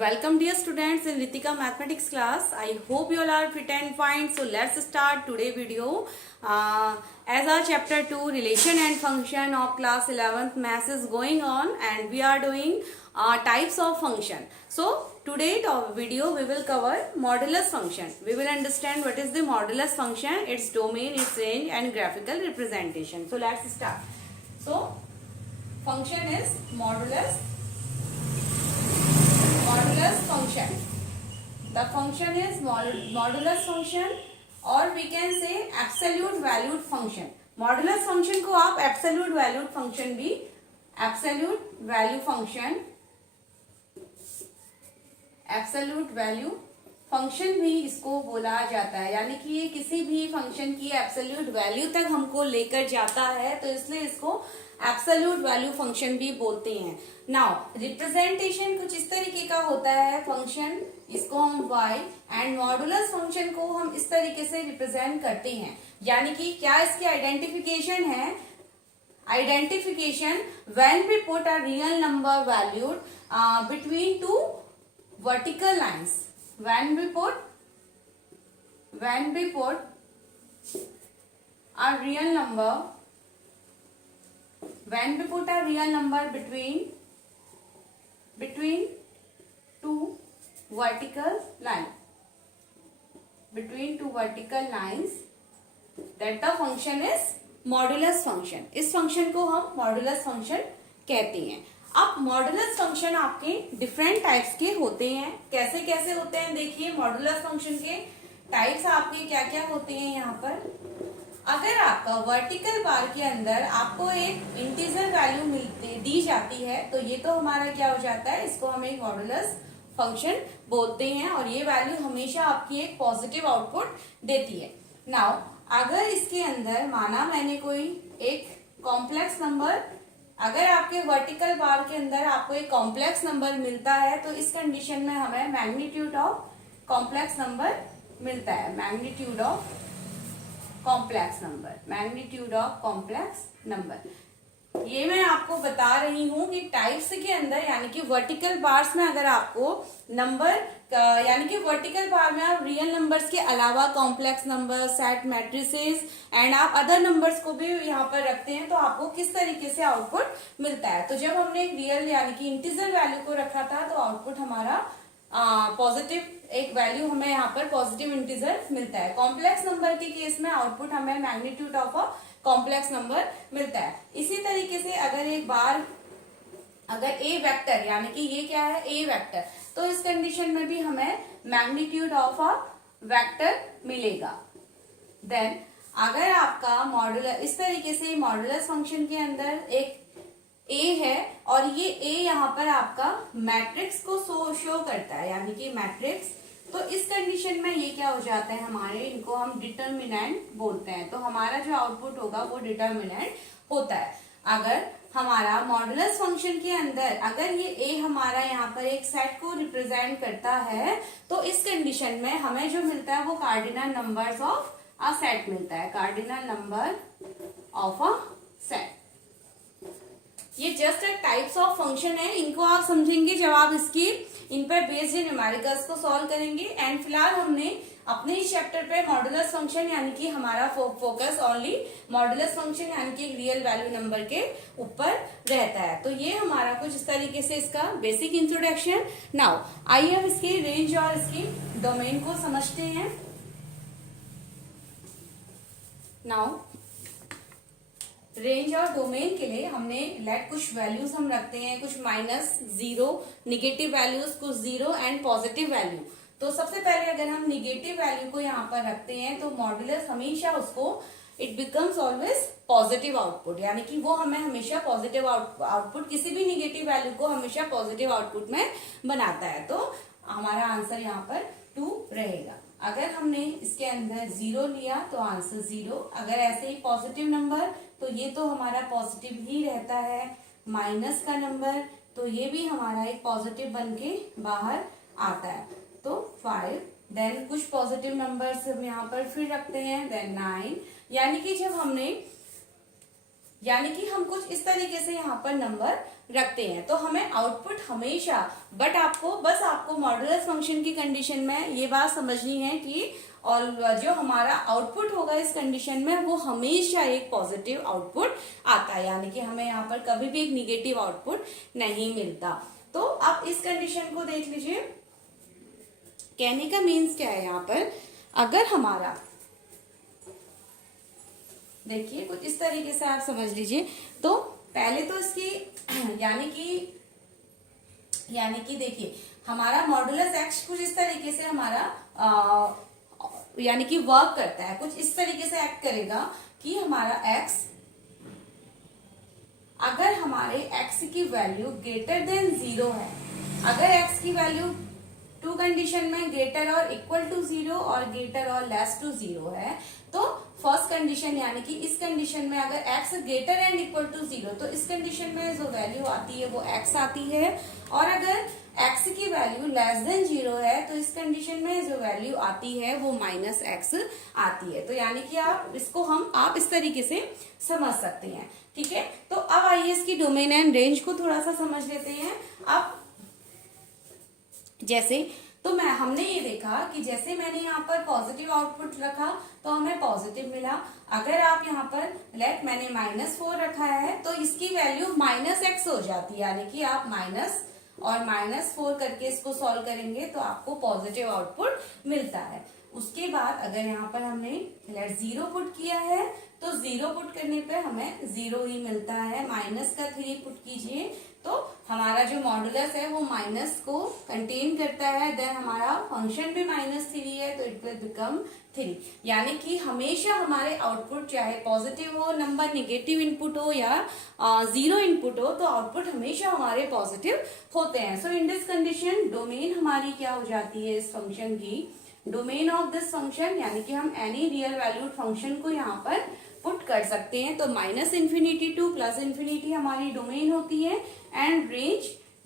Welcome dear students in Ritika mathematics class. I hope you all are fit and fine. So let's start today video. As our chapter 2 relation and function of class 11th maths is going on and we are doing types of function. So today video we will cover modulus function. We will understand what is the modulus function, its domain, its range and graphical representation. So let's start. So function is modulus function. The function is modulus function और we can say absolute valued function. Modulus function को आप absolute valued function भी absolute value function भी इसको बोला जाता है, यानी कि ये किसी भी फंक्शन की एब्सोल्यूट वैल्यू तक हमको लेकर जाता है, तो इसलिए इसको एब्सोल्यूट वैल्यू फंक्शन भी बोलते हैं. नाउ रिप्रेजेंटेशन कुछ इस तरीके का होता है फंक्शन, इसको हम y एंड मॉडुलस फंक्शन को हम इस तरीके से रिप्रेजेंट करते हैं. यानी कि क्या इसकी आइडेंटिफिकेशन है, identification when we put a real number valued between two vertical lines. When we put a real number between two vertical lines, that the function is modulus function. इस फंक्शन को हम मॉडुलस फंक्शन कहते हैं. अब modulus function आपके different types के होते हैं. कैसे कैसे होते हैं देखिए. मॉडुलस फंक्शन के टाइप्स आपके क्या क्या होते हैं यहाँ पर. अगर आपका वर्टिकल बार के अंदर आपको एक इंटीजर वैल्यू दी जाती है, तो ये तो हमारा क्या हो जाता है, इसको हम एक मॉडुलस फंक्शन बोलते हैं और ये वैल्यू हमेशा आपकी एक पॉजिटिव आउटपुट देती है. नाउ अगर इसके अंदर माना मैंने कोई एक कॉम्प्लेक्स नंबर, अगर आपके वर्टिकल बार के अंदर आपको एक कॉम्प्लेक्स नंबर मिलता है, तो इस कंडीशन में हमें मैग्नीट्यूड ऑफ कॉम्प्लेक्स नंबर मिलता है. Magnitude of complex number. ये मैं आपको बता रही हूं कि टाइप्स के अंदर, यानी कि वर्टिकल बार्स में अगर आपको नंबर, यानी कि वर्टिकल बार में आप रियल नंबर्स के अलावा complex number, set matrices and आप अदर नंबर्स को भी यहाँ पर रखते हैं, तो आपको किस तरीके से आउटपुट मिलता है. तो जब हमने एक रियल यानी कि इंटीजर वैल्यू को रखा था, तो आउटपुट हमारा पॉजिटिव एक वैल्यू हमें यहाँ पर पॉजिटिव इंटीजर मिलता है. कॉम्प्लेक्स नंबर के केस में आउटपुट हमें magnitude of a complex number मिलता है. इसी तरीके से अगर ए वेक्टर, यानी कि ये क्या है, ए वेक्टर, तो इस कंडीशन में भी हमें मैग्नीट्यूड ऑफ अ वेक्टर मिलेगा. देन अगर आपका मॉडुलस, इस तरीके से मॉडुलस फंक्शन के अंदर एक ए है और ये ए यहाँ पर आपका मैट्रिक्स को शो करता है, यानी कि मैट्रिक्स, तो इस कंडीशन में ये क्या हो जाता है, हमारे इनको हम डिटर्मिनेंट बोलते हैं. तो हमारा जो आउटपुट होगा वो डिटर्मिनेंट होता है. अगर हमारा मॉडुलस फंक्शन के अंदर अगर ये ए हमारा यहाँ पर एक सेट को रिप्रेजेंट करता है, तो इस कंडीशन में हमें जो मिलता है वो cardinal numbers of a set मिलता है. Cardinal number of a set. ये जस्ट एक टाइप्स ऑफ फंक्शन है. इनको आप समझेंगे जब आप इन पर बेस्ड न्यूमेरिकल्स को सॉल्व करेंगे. एंड फिलहाल हमने अपने इस चैप्टर पे मॉडुलस फंक्शन, यानी कि हमारा फोकस ओनली मॉडुलस फंक्शन यानी कि रियल वैल्यू नंबर के ऊपर रहता है. तो ये हमारा कुछ इस तरीके से इसका बेसिक इंट्रोडक्शन. नाउ आइए अब इसकी रेंज और इसकी डोमेन को समझते हैं. नाउ रेंज और डोमेन के लिए हमने कुछ वैल्यूज हम रखते हैं, कुछ -0 निगेटिव वैल्यूज, कुछ 0 एंड पॉजिटिव वैल्यू. तो सबसे पहले अगर हम निगेटिव वैल्यू को यहाँ पर रखते हैं, तो मॉडुलस हमेशा उसको it becomes always positive output, यानी कि वो हमें हमेशा पॉजिटिव आउटपुट, किसी भी निगेटिव वैल्यू को हमेशा पॉजिटिव आउटपुट में बनाता है. तो हमारा आंसर यहाँ पर 2 रहेगा. अगर हमने इसके अंदर 0 लिया तो आंसर 0. अगर ऐसे ही पॉजिटिव नंबर, तो ये तो हमारा पॉजिटिव ही रहता है. माइनस का नंबर, तो ये भी हमारा एक पॉजिटिव बन के बाहर आता है. तो 5. देन कुछ पॉजिटिव नंबर्स हम यहाँ पर फिर रखते हैं. देन 9. यानी कि हम कुछ इस तरीके से यहाँ पर नंबर रखते हैं। तो हमें आउटपुट हमेशा, बट आपको मॉडुलस फंक्शन की कंडीशन में ये बात समझनी है कि और जो हमारा आउटपुट होगा इस कंडीशन में वो हमेशा एक पॉजिटिव आउटपुट आता है, यानी कि हमें यहाँ पर कभी भी एक निगेटिव आउटपुट नहीं मिलता। तो आप इस कंडीशन को देख लीजिए। कहने का मीन्स क्या है यहाँ पर, अगर हमारा देखिए कुछ इस तरीके से आप समझ लीजिए। तो पहले तो इसकी यानी कि देखिए हमारा मॉडुलस एक्स कुछ इस तरीके से हमारा यानी कि वर्क करता है, कुछ इस तरीके से एक्ट करेगा कि हमारा एक्स, अगर हमारे एक्स की वैल्यू ग्रेटर देन 0 है, अगर एक्स की वैल्यू टू कंडीशन में ग्रेटर और इक्वल टू 0 और ग्रेटर और लेस टू 0 है, तो फर्स्ट कंडीशन यानी कि इस कंडीशन में अगर x greater and equal to 0, तो इस कंडीशन में जो वैल्यू आती है वो x आती है। और अगर x की वैल्यू लेस देन 0 है तो इस कंडीशन में जो वैल्यू आती है वो माइनस x आती है। तो यानी कि आप इस तरीके से समझ सकते हैं, ठीक है। तो अब आइए इसकी डोमेन एंड रेंज को थोड़ा सा समझ लेते हैं। अब जैसे तो हमने ये देखा कि जैसे मैंने यहाँ पर पॉजिटिव आउटपुट रखा तो हमें पॉजिटिव मिला। अगर आप यहाँ पर मैंने -4 रखा है तो इसकी वैल्यू -x हो जाती है, यानी कि आप माइनस और -4 करके इसको सॉल्व करेंगे तो आपको पॉजिटिव आउटपुट मिलता है। उसके बाद अगर यहाँ पर हमने 0 पुट किया है तो 0 पुट करने पे हमें 0 ही मिलता है। माइनस का 3 पुट कीजिए तो हमारा जो मॉडुलस है वो माइनस को कंटेन करता है, देन हमारा फंक्शन भी -3 है तो इट विल बिकम 3। यानी कि हमेशा हमारे आउटपुट चाहे पॉजिटिव हो नंबर, निगेटिव इनपुट हो या 0 इनपुट हो, तो आउटपुट हमेशा हमारे पॉजिटिव होते हैं। सो इन दिस कंडीशन डोमेन हमारी क्या हो जाती है इस फंक्शन की, डोमेन ऑफ दिस फंक्शन, यानी कि हम एनी रियल वैल्यूड फंक्शन को यहाँ पर पुट कर सकते हैं। तो -∞ टू +∞ हमारी डोमेन होती है। एंड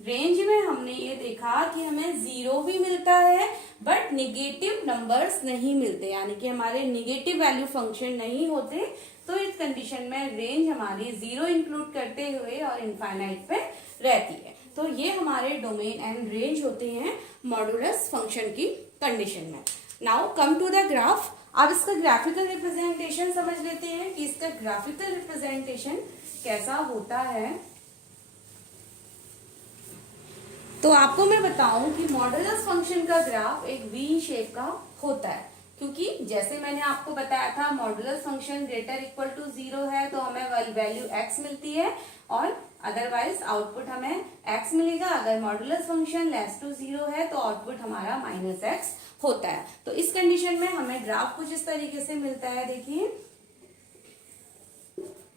रेंज में हमने ये देखा कि हमें 0 भी मिलता है बट निगेटिव नंबर्स नहीं मिलते, यानी कि हमारे निगेटिव वैल्यू फंक्शन नहीं होते। तो इस कंडीशन में रेंज हमारी 0 इंक्लूड करते हुए और इनफाइनाइट पे रहती है। तो ये हमारे डोमेन एंड रेंज होते हैं मॉडुलस फंक्शन की कंडीशन में। Now come to the graph. अब इसका ग्राफिकल रिप्रेजेंटेशन समझ लेते हैं कि इसका ग्राफिकल रिप्रेजेंटेशन कैसा होता है। तो आपको मैं बताऊं कि मॉडुलस फंक्शन का ग्राफ एक वी शेप का होता है, क्योंकि जैसे मैंने आपको बताया था modulus function greater equal to 0 है तो हमें वैल्यू x मिलती है और अदरवाइज आउटपुट हमें x मिलेगा। अगर मॉडुलस फंक्शन लेस टू 0 है तो आउटपुट हमारा -x होता है। तो इस कंडीशन में हमें ग्राफ कुछ इस तरीके से मिलता है। देखिए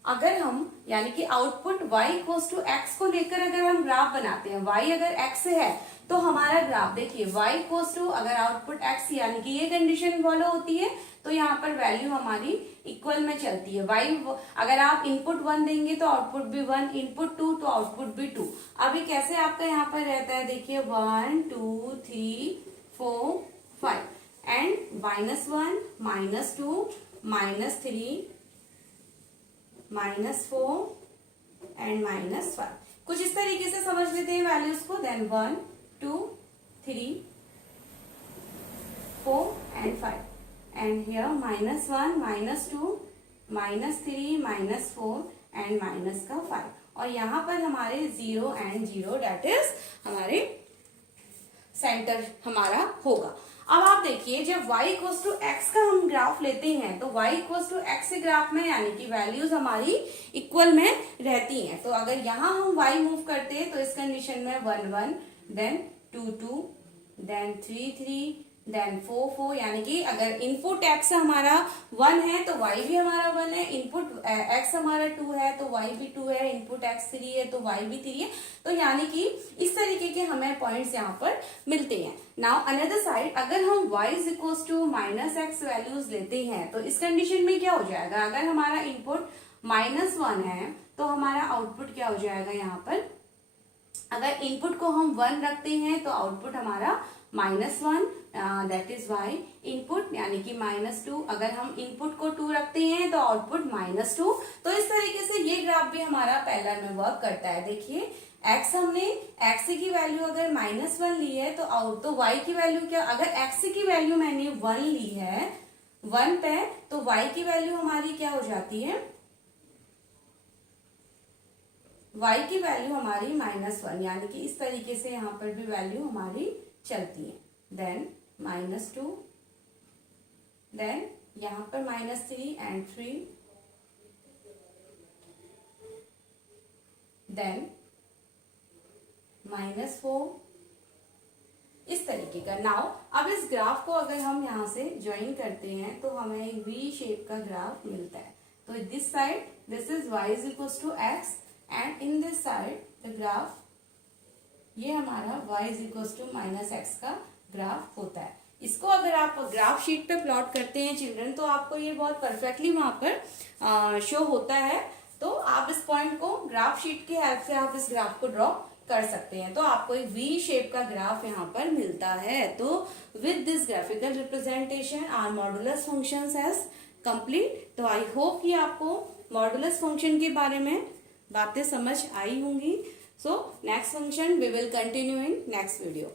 अगर हम यानी कि आउटपुट y = x को लेकर अगर हम ग्राफ बनाते हैं, y अगर x है तो हमारा ग्राफ देखिए y = अगर आउटपुट x यानी कि ये कंडीशन फॉलो होती है तो यहाँ पर वैल्यू हमारी इक्वल में चलती है। y अगर आप इनपुट 1 देंगे तो आउटपुट भी 1, इनपुट 2 तो आउटपुट भी 2। अभी कैसे आपका यहाँ पर रहता है, देखिए 1 2 3 4 5 एंड -1 -2 -3 -4 एंड -5, कुछ इस तरीके से समझ लेते हैं वैल्यूज को। Then 1 2 3 4 and 5 and here -1 -2 -3 -4 and -5 और यहाँ पर हमारे 0 एंड 0 डेट इज हमारे सेंटर हमारा होगा। अब आप देखिए जब y = x का हम ग्राफ लेते हैं तो y = x ग्राफ में यानी कि वैल्यूज हमारी इक्वल में रहती हैं। तो अगर यहाँ हम y मूव करते हैं तो इस कंडीशन में 1 1 देन 2 2 देन 3 3 देन 4 4, यानी कि अगर इनपुट x हमारा 1 है तो y भी हमारा 1 है, इनपुट x हमारा 2 है तो y भी 2 है, इनपुट x 3 है तो y भी 3 है। तो यानी कि इस तरीके के हमें पॉइंट्स यहाँ पर मिलते हैं। नाउ अनदर साइड अगर हम y = -x वैल्यूज लेते हैं तो इस कंडीशन में क्या हो जाएगा, अगर हमारा इनपुट -1 है तो हमारा आउटपुट क्या हो जाएगा। यहाँ पर अगर इनपुट को हम 1 रखते हैं तो आउटपुट हमारा -1, दैट इज वाई इनपुट यानी कि -2। अगर हम इनपुट को 2 रखते हैं तो आउटपुट -2। तो इस तरीके से ये ग्राफ भी हमारा पैरेलल में वर्क करता है। देखिए x हमने x की वैल्यू अगर -1 ली है तो y की वैल्यू क्या, अगर x की वैल्यू मैंने 1 ली है 1 पे, तो y की वैल्यू हमारी क्या हो जाती है, y की वैल्यू हमारी -1, यानी कि इस तरीके से यहाँ पर भी वैल्यू हमारी चलती है। देन -2, देन यहाँ पर -3 एंड 3, देन -4, इस तरीके का। नाउ अब इस ग्राफ को अगर हम यहाँ से ज्वाइन करते हैं तो हमें एक वी शेप का ग्राफ मिलता है। तो this side this is y is equal to x and in this side the graph, ये हमारा y is equal to -x का ग्राफ होता है। इसको अगर आप ग्राफ शीट पे प्लॉट करते हैं चिल्ड्रन, तो आपको ये बहुत परफेक्टली वहां पर शो होता है। तो आप इस पॉइंट को ग्राफ शीट की हेल्प से आप इस ग्राफ को ड्रॉ कर सकते हैं, तो आपको एक वी शेप का ग्राफ यहाँ पर मिलता है। तो with this graphical representation our modulus functions has complete. तो आई होप कि आपको मॉडुलस फंक्शन के बारे में बातें समझ आई होंगी। So next function we will continue in next video.